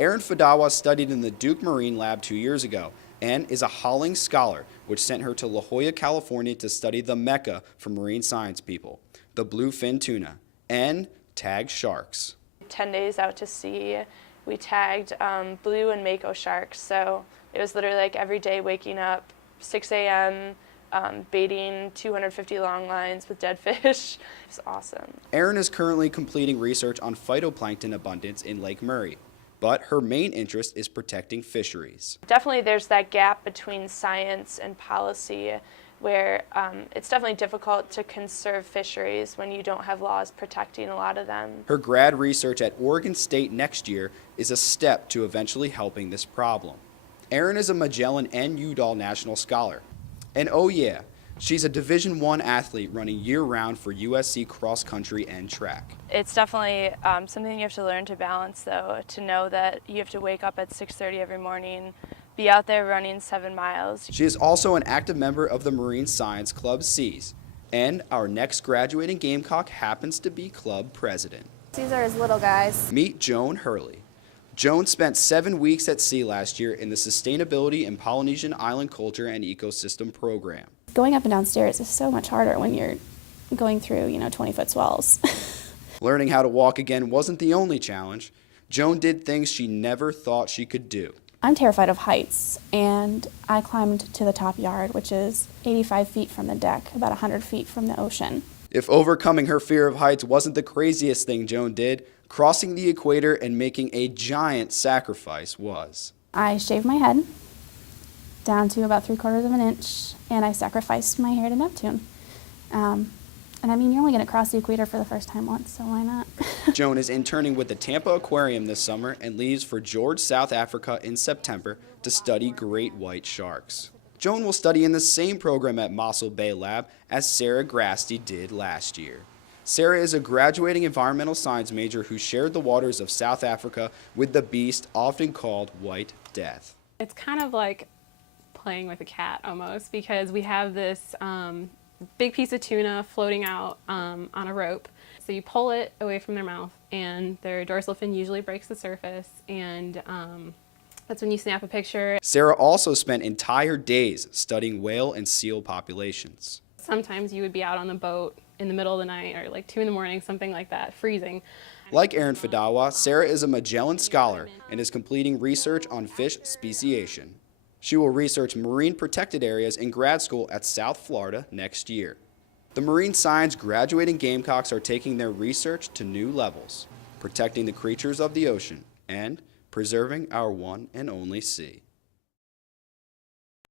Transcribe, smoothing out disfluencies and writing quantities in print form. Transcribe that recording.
Erin Fadawa studied in the Duke Marine Lab 2 years ago and is a Holling Scholar, which sent her to La Jolla, California to study the mecca for marine science people, the bluefin tuna, and tag sharks. 10 days out to sea, we tagged blue and mako sharks. So it was literally like every day waking up 6 a.m., baiting 250 long lines with dead fish. It's awesome. Erin is currently completing research on phytoplankton abundance in Lake Murray, but her main interest is protecting fisheries. Definitely there's that gap between science and policy where it's definitely difficult to conserve fisheries when you don't have laws protecting a lot of them. Her grad research at Oregon State next year is a step to eventually helping this problem. Erin is a Magellan and Udall National Scholar. And oh yeah, she's a Division I athlete running year-round for USC cross country and track. It's definitely something you have to learn to balance, though, to know that you have to wake up at 6:30 every morning, be out there running 7 miles. She is also an active member of the Marine Science Club Seas, and our next graduating Gamecock happens to be club president. These are his little guys. Meet Joan Hurley. Joan spent 7 weeks at sea last year in the Sustainability in Polynesian Island Culture and Ecosystem program. Going up and down stairs is so much harder when you're going through, 20-foot swells. Learning how to walk again wasn't the only challenge. Joan did things she never thought she could do. I'm terrified of heights, and I climbed to the top yard, which is 85 feet from the deck, about 100 feet from the ocean. If overcoming her fear of heights wasn't the craziest thing Joan did, crossing the equator and making a giant sacrifice was. I shaved my head down to about 3/4 of an inch, and I sacrificed my hair to Neptune. And I mean, you're only going to cross the equator for the first time once, so why not? Joan is interning with the Tampa Aquarium this summer and leaves for George, South Africa in September to study great white sharks. Joan will study in the same program at Mossel Bay Lab as Sarah Grasty did last year. Sarah is a graduating environmental science major who shared the waters of South Africa with the beast often called White Death. It's kind of like playing with a cat almost, because we have this big piece of tuna floating out on a rope. So you pull it away from their mouth and their dorsal fin usually breaks the surface, and that's when you snap a picture. Sarah also spent entire days studying whale and seal populations. Sometimes you would be out on the boat in the middle of the night or like 2 in the morning, something like that, freezing. Like Erin Fadawa, Sarah is a Magellan Scholar and is completing research on fish speciation. She will research marine protected areas in grad school at South Florida next year. The marine science graduating Gamecocks are taking their research to new levels, protecting the creatures of the ocean and preserving our one and only sea.